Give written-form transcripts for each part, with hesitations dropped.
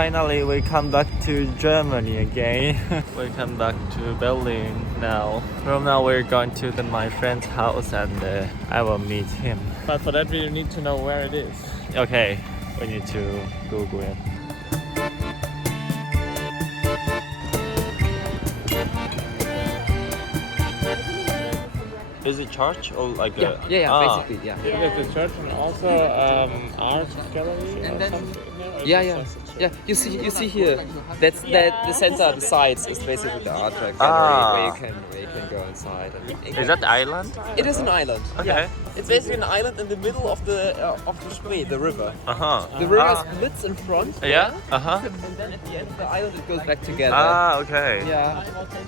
Finally, we come back to Germany again. We come back to Berlin now. From now, we're going to my friend's house and I will meet him. But for that, we need to know where it is. Okay, we need to Google it. Is it church or like yeah, basically, yeah. It's a church and also art gallery and or then, something. Yeah. You see here. That's the center. The sides is basically the art gallery where you can go inside. Is that the island? It is an island. Okay. Yeah. It's basically an island in the middle of the Spree, the river. The river splits in front. Yeah. And then at the end, the island it goes back together. Okay. Yeah.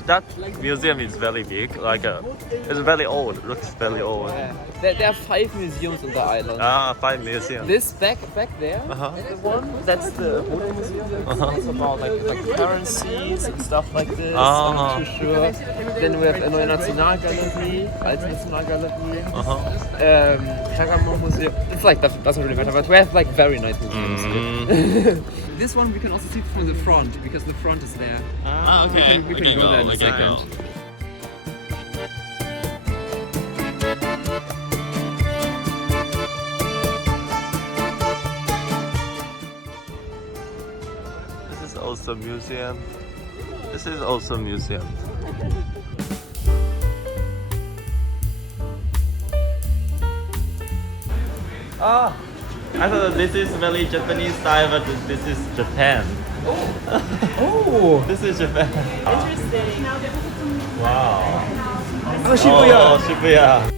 That museum is very big. It's very old. It looks very old. Yeah. There are 5 museums on the island. 5 museums. This back there, the one that's the Hotel Museum. It's about like currencies and stuff like this. I'm not too sure. Then we have a Neue Nationalgalerie, Alte Nationalgalerie. Ampelmann Museum. It's like that doesn't really matter, but we have like very nice museums here. This one we can also see from the front because the front is there. Okay. We can go there in a second. This is also museum. This is also museum. I thought this is very Japanese style, but this is Japan. Oh! This is Japan. Interesting. Wow. Oh, Shibuya! Oh, Shibuya.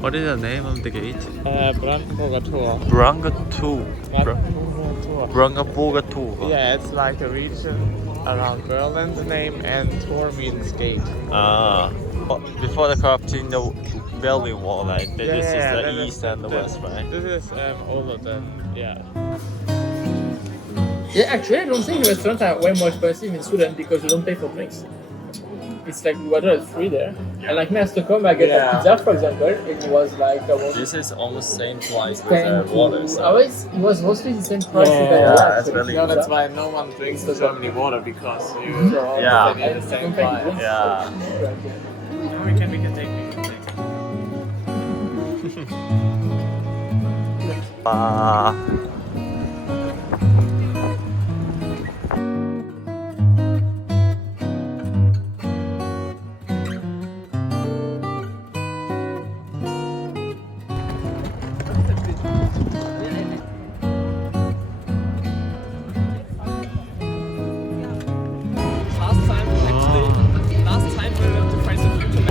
What is the name of the gate? Brandenburger Tor. Brandenburger Tor. Yeah, it's like a region around Berlin, the name, and Tor means gate. Before the corruption, the Berlin Wall, right? This is the that east and the west, right? This is older than, yeah. Yeah, actually, I don't think restaurants are way more expensive in Sweden because you don't pay for drinks. It's like water is free there. And like in Stockholm, I get a pizza, for example, it was like This is almost same price with water. So. It was mostly the same price. That's really No, that's why no one drinks in Germany water because you pay the same price. Yeah. We can take. Last time we went to Friends of Future.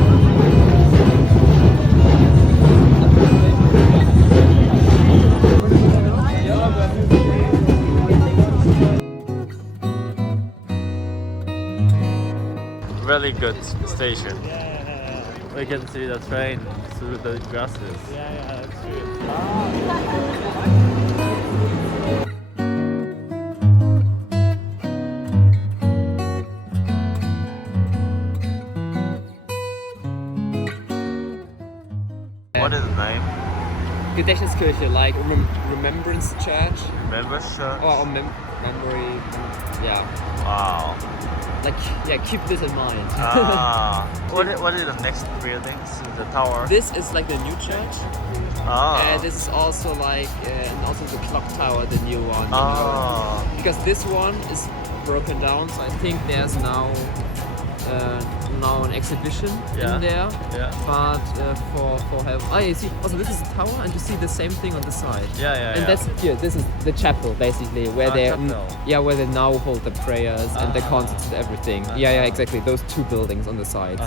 Really good station. We can see the train through the grasses. Yeah, that's true. What is the name? Gedächtniskirche, like Remembrance Church. Remember church? Or memory. Yeah. Wow. Like, yeah, keep this in mind. What is the next buildings? The tower? This is like the new church. And this is also like, and also the clock tower, the new one. Because this one is broken down, so I think there's now an exhibition in there. Yeah. But for help. Oh, yeah, you see. Also, this is the tower, and you see the same thing on the side. Yeah. That's here. This is the chapel, basically, where where they now hold the prayers and the concerts and everything. Yeah, exactly. Those 2 buildings on the sides.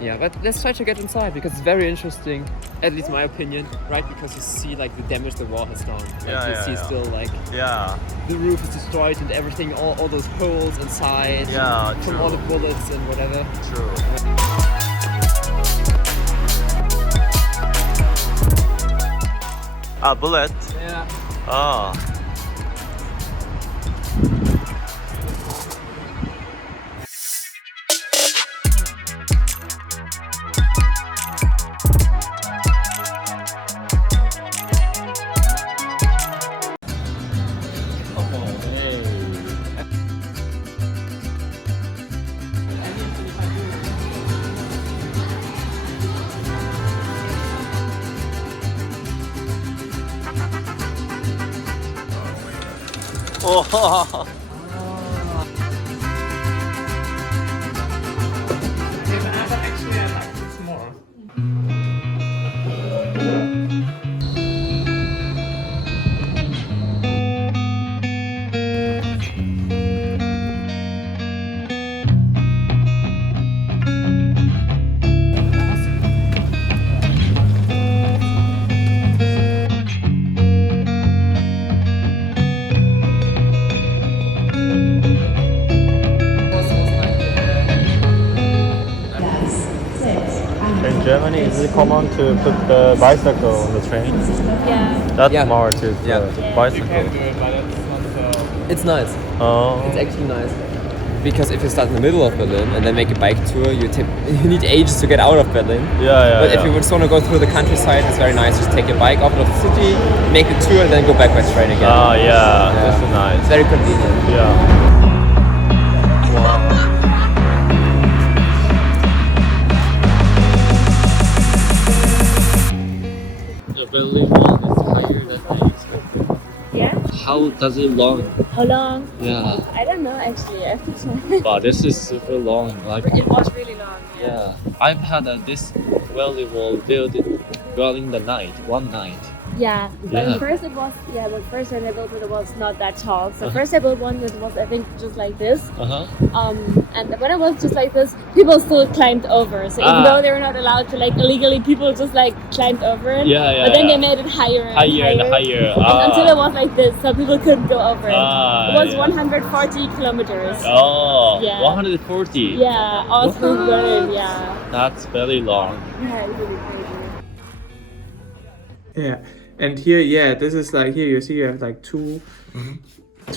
Yeah, but let's try to get inside because it's very interesting, at least my opinion, right? Because you see like the damage the wall has done. Like, you see still like the roof is destroyed and everything, all those holes inside. From all the bullets and whatever. True. Bullet? Yeah. Oh. Actually, I like it more. In Germany, is it common to put the bicycle on the train? Yeah. That's Yeah. more to the Yeah. You bicycle. can do it, but it's not so. It's nice. Oh. It's actually nice. Because if you start in the middle of Berlin and then make a bike tour, you need ages to get out of Berlin. Yeah. But if you just want to go through the countryside, it's very nice. Just take your bike out of the city, make the tour, and then go back by train again. Ah, yeah, that's It's nice. very convenient. Yeah. The Berlin wall is higher than I expected. Yeah? How does it long? How long? Yeah. I don't know actually. I have to check. Wow, this is super long. Like, It was really long. yeah, I've had this valley wall built in the night, one night. Yeah. But Yeah. at first it was but first when I built it was not that tall. So first I built one that was I think just like this. And when it was just like this, people still climbed over. So even though they were not allowed to like illegally, people just like climbed over it. Yeah, But then yeah. they made it higher and Higher. And until it was like this, so people couldn't go over it. It was Yeah. 140 kilometers. Oh, Yeah. 140. Yeah, all through Berlin, yeah. That's very long. Yeah, it's really crazy. Yeah, and here, this is like here. You see, you have like two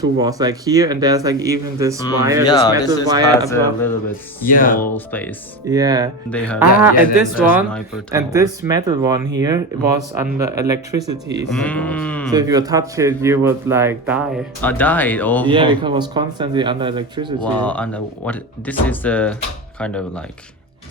walls, like here, and there's like even this wire, this metal wire above. little bit Yeah. small space. Yeah. They have And then this there's one, sniper tower. and this metal one here was under electricity. Mm. So if you touch it, you would like die. I died. Oh. Yeah, because it was constantly under electricity. Wow. And what? This is the kind of like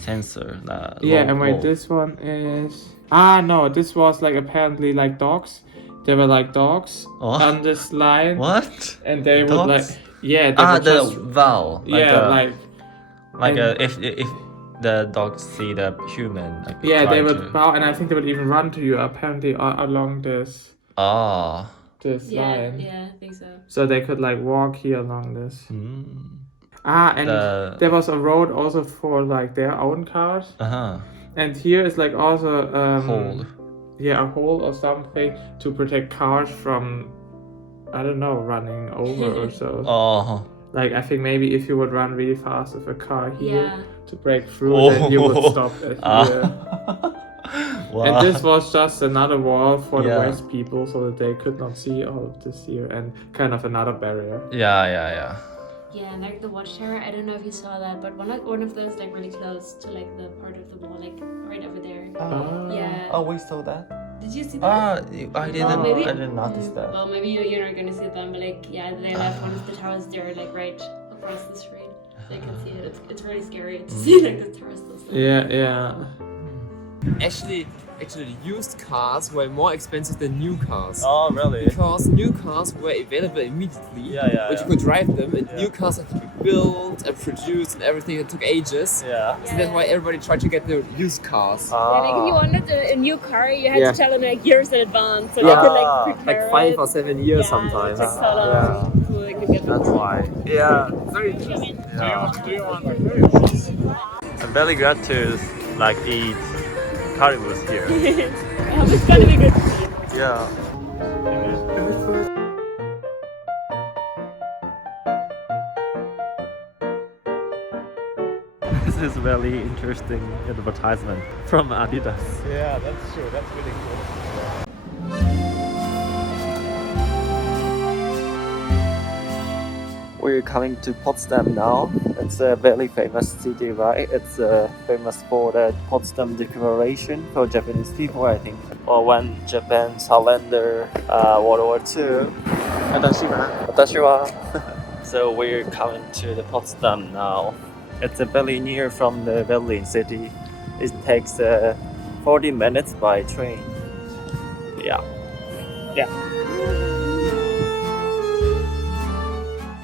sensor. Yeah, low and wait, volt. this one is no, this was like apparently like dogs. There were like dogs What? on this line. What? And they would like Dogs? they Ah, would the just, valve. like If the dogs see the human. Like, they try would to- bow, and I think they would even run to you apparently along this Ah. line. Yeah, I think so. So they could like walk here along this. Mm. And The- there was a road also for like their own cars. And here is like also Hole. Yeah, a hole or something to protect cars from, I don't know, running over or so. Oh. Like I think maybe if you would run really fast with a car here Yeah. to break through, then you would stop it here. Wow. And this was just another wall for the Yeah. West people so that they could not see all of this here, and kind of another barrier. Yeah. Yeah, and like the watchtower, I don't know if you saw that, but one of those like really close to like the part of the wall, like right over there. Yeah. Oh, we saw that. Did you see that? I didn't. maybe- I didn't notice that. Well, maybe you're not gonna see them, but like yeah, they left one of the towers there, like right across the street, so you can see it. It's really scary to see like the towers still. Yeah. Actually, the used cars were more expensive than new cars. Oh, really? Because new cars were available immediately, but you could drive them, and new cars had to be built and produced and everything. It took ages. Yeah. So that's why everybody tried to get the used cars. Yeah, like if you wanted a new car, you had Yeah. to tell them like years in advance, so they could like prepare Like 5 it. or 7 years Yeah, sometimes. It took so long so they could get That's why. Yeah, very interesting. Do you want the I'm very glad to like eat caribous here. I hope it's gonna be good. Yeah. This is very interesting advertisement from Adidas. Yeah, that's true. That's really cool. We're coming to Potsdam now. It's a very famous city, right? It's famous for the Potsdam Declaration for Japanese people, I think. Or when Japan surrendered World War II. Watashiwa. So we're coming to the Potsdam now. It's very near from the Berlin city. It takes 40 minutes by train. Yeah.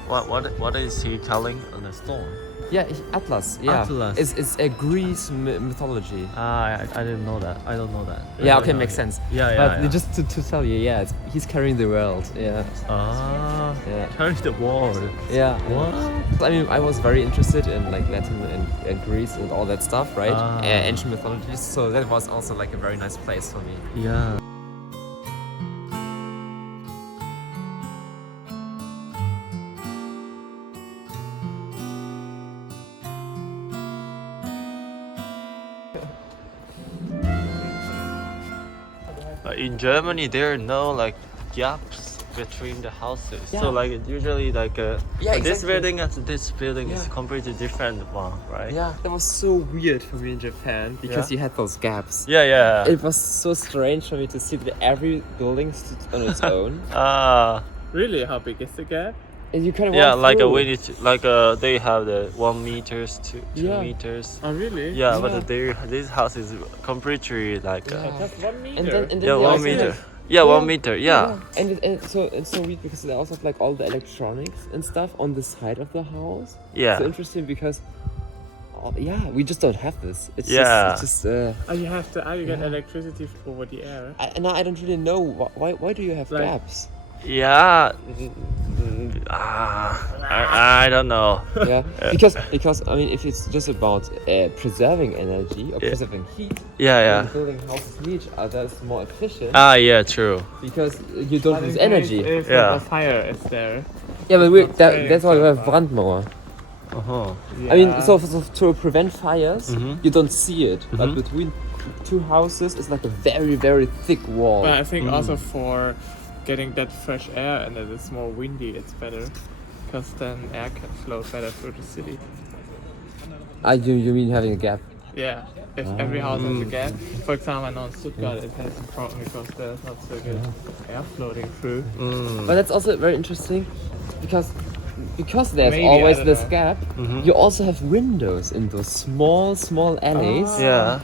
What is he calling on the stone? Yeah, Atlas. Yeah, Atlas. It's a Greece mythology. I didn't know that. I don't know that. Yeah, okay, makes sense. Yeah. But just to tell you, yeah, he's carrying the world. Yeah. Yeah. Carry the world. Yeah. What? I mean, I was very interested in like Latin and Greece and all that stuff, right? Ancient mythologies. So that was also like a very nice place for me. Yeah. In Germany, there are no like gaps between the houses. Yeah. So like usually like this exactly. building and this building is Yeah. completely different one, right? Yeah, that was so weird for me in Japan because you had those gaps. Yeah. It was so strange for me to see that every building stood on its own. Really? How big is the gap? And you kind of Yeah, walk like through. they have the 1 meters to 2 Yeah. meters. Oh, really? Yeah, but this house is completely like Just 1 meter. And then yeah, they 1 also meter. have- Yeah, 1 meter. Yeah. And so it's so weird because they also have like all the electronics and stuff on the side of the house. Yeah. So interesting because we just don't have this. It's Yeah. just Oh, you have to. You get electricity over the air. I don't really know why do you have Like- gaps? Yeah. I don't know. Yeah, because I mean, if it's just about preserving energy or preserving heat, Yeah. then building houses near each other is more efficient Yeah, true. because you don't use energy. If Yeah. a fire is there. Yeah, but not very that's why we have expensive. Brandmauer. Uh-huh. Yeah. I mean, so to prevent fires, Mhm. you don't see it, but between two houses is like a very, very thick wall. But I think also for getting that fresh air and that it's more windy, it's better. Because then air can flow better through the city. You mean having a gap? Yeah. If every house has a gap. For example, I know in Stuttgart it has a problem because there's not so good air floating through. But that's also very interesting because there's Maybe, always I don't this know. gap. You also have windows in those small alleys. Yeah.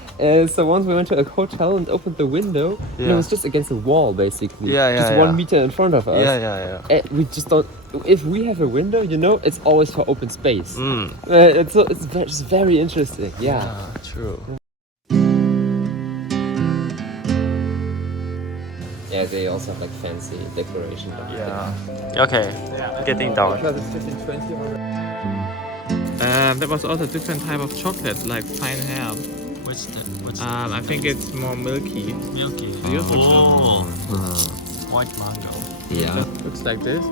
So once we went to a hotel and opened the window, and it Yeah. was just against the wall basically. Yeah, Just yeah. 1 meter in front of us. Yeah. We just don't. If we have a window, it's always for open space. It's very interesting. Yeah. True. Yeah, they also have like fancy decoration. Yeah. Okay. Getting down. Because it's 1520 already. There was also different type of chocolate, like fine herb. What's that? I think it's more milky. Milky. Beautiful. White mango. Yeah. Looks like this.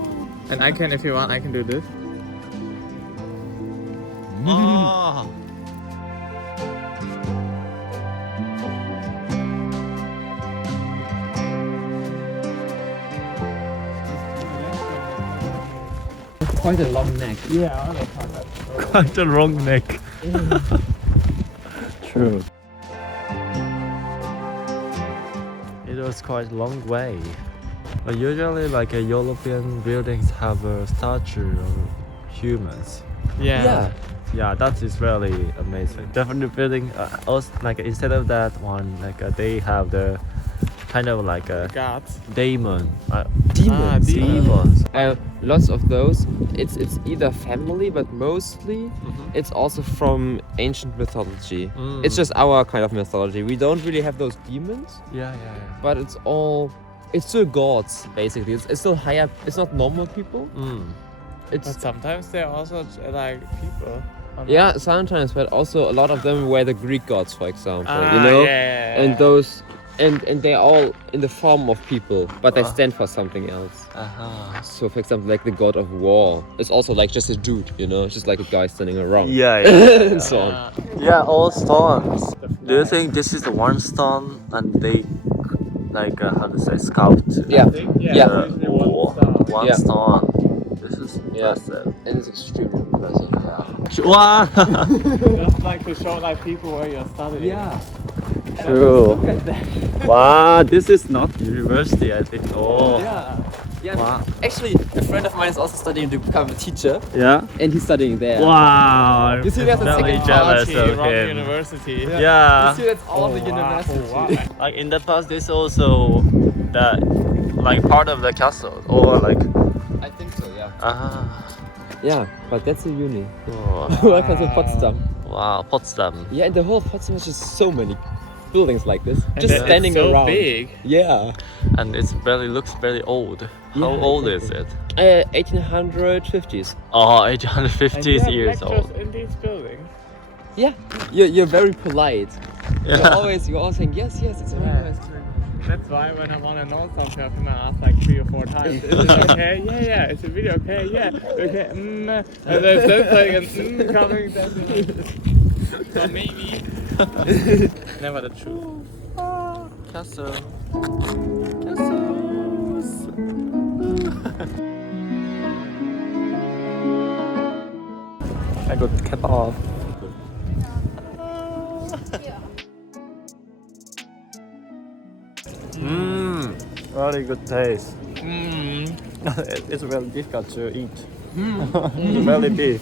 And if you want, I can do this. Oh. Quite a long neck. Yeah, Quite a long neck. True. It was quite a long way. But usually like European buildings have a statue of humans. Yeah. Yeah, that is really amazing. Definitely building also like instead of that one, like they have the kind of like a Guards. demon. Demons. Demons. Lots of those. It's either family, but mostly it's also from ancient mythology. It's just our kind of mythology. We don't really have those demons, Yeah. but it's still gods basically. It's still higher. It's not normal people. But sometimes they're also like people. Yeah, sometimes, but also a lot of them were the Greek gods, for example. Yeah. And those. And they're all in the form of people, but they stand for something else. So, for example, like the god of war is also like just a dude, just like a guy standing around. Yeah. And so on. Yeah, all stones. Do you think this is the one stone and they like how to say sculpt? Yeah. Yeah. Usually one Yeah. stone. This is Yeah. impressive. And it's extremely impressive. Wow. Just like to show like people where you're studying. Yeah. True. Wow, this is not university, I think. Oh. Yeah. Wow. Actually, a friend of mine is also studying to become a teacher, Yeah. and he's studying there. Wow. You see, that's the Very second jealous Party, of Rock him. University. Yeah. You see, that's all the university. Like in the past, this also that like part of the castle or like I think so, yeah. Yeah, but that's a uni. Oh. Welcome to Potsdam. Wow, Potsdam. Yeah, in the whole Potsdam is just so many buildings like this, And just it's standing so around. big. Yeah. And it looks very old. How Yeah, old is it? 1850s. Oh, And 850 you have years lectures old. in these buildings. Yeah, you're very polite. Yeah. You're always saying yes, it's very Yeah. nice. That's why when I want to know something, I'm gonna ask like 3 or 4 times. Is it okay? Yeah. Is the video okay? Yeah. Okay. And there's like an coming. So maybe. Never the truth. Castle. I got KEBAB. Really good taste. It's really difficult to eat. It's really big.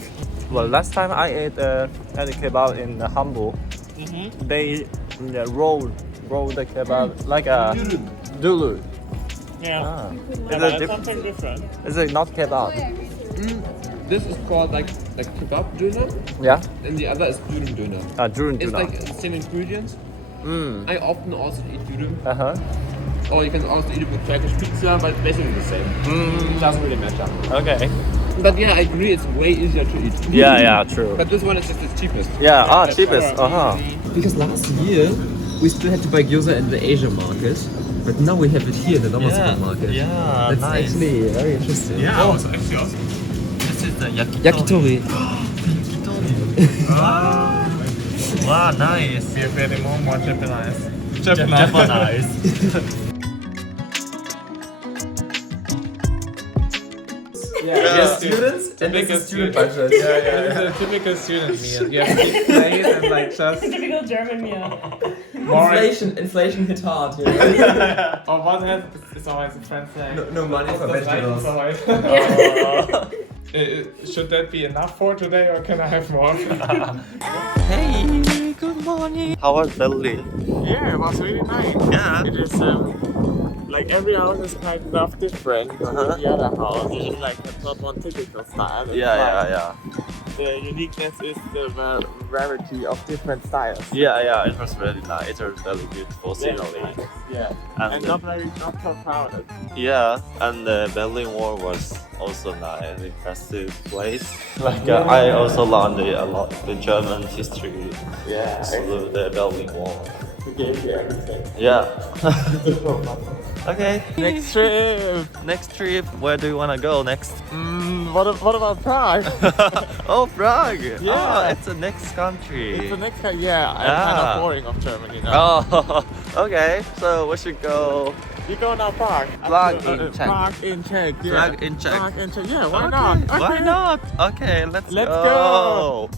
Well, last time I ate a kebab in Hamburg, they roll the kebab like a dulu. Yeah. Ah. Yeah, Is but it it's diff- something different. Is it not kebab? This is called like kebab döner, Yeah. and the other is dürüm döner. Dürüm It's tuna. like the same ingredients. I often also eat dürüm, or you can also eat it with Turkish pizza, but basically the same. It doesn't really matter. Okay. But yeah, I agree, it's way easier to eat. Yeah, true. But this one is just the cheapest. Yeah, cheapest. Because last year we still had to buy gyoza in the Asia market, but now we have it here in the normal supermarket. Yeah, That's nice. actually very interesting. Yeah, I was actually also. This is the Yakitori. Wow, nice. We are getting more Japanese. Japanese. Yeah, students and typical student budget. Yeah, it's a typical student meal. You have big plate and like just Typical German meal. more. Inflation hit hard. You know? Or what has is always a friend saying. No money for "Das reicht uns vegetables. aber." Should that be enough for today, or can I have more? Hey, good morning. How was Berlin? Yeah, it was really nice. Yeah. It is like every house is kind of different from the other house. It's like it's not one typical style. It's Yeah. The uniqueness is the variety of different styles. Yeah, it was really nice. It was really beautiful scenery. Yeah. And not so crowded. Yeah, and the Berlin Wall was also nice, impressive place. Like I also learned a lot the German history. Yeah. Through the Berlin Wall. We gave you everything. Yeah. Okay. Next trip. Where do you wanna go next? What about Prague? Oh, Prague. Yeah. Oh, it's the next country. It's the next time. Yeah, I'm kind Ah. of boring of Germany now. Oh, okay. So we should go. You go now, Prague. Prague in Czech. Prague in Czech. Yeah. Prague in Czech. Prague in Czech. Yeah, why Okay, not? Why not? Okay, let's Let's go.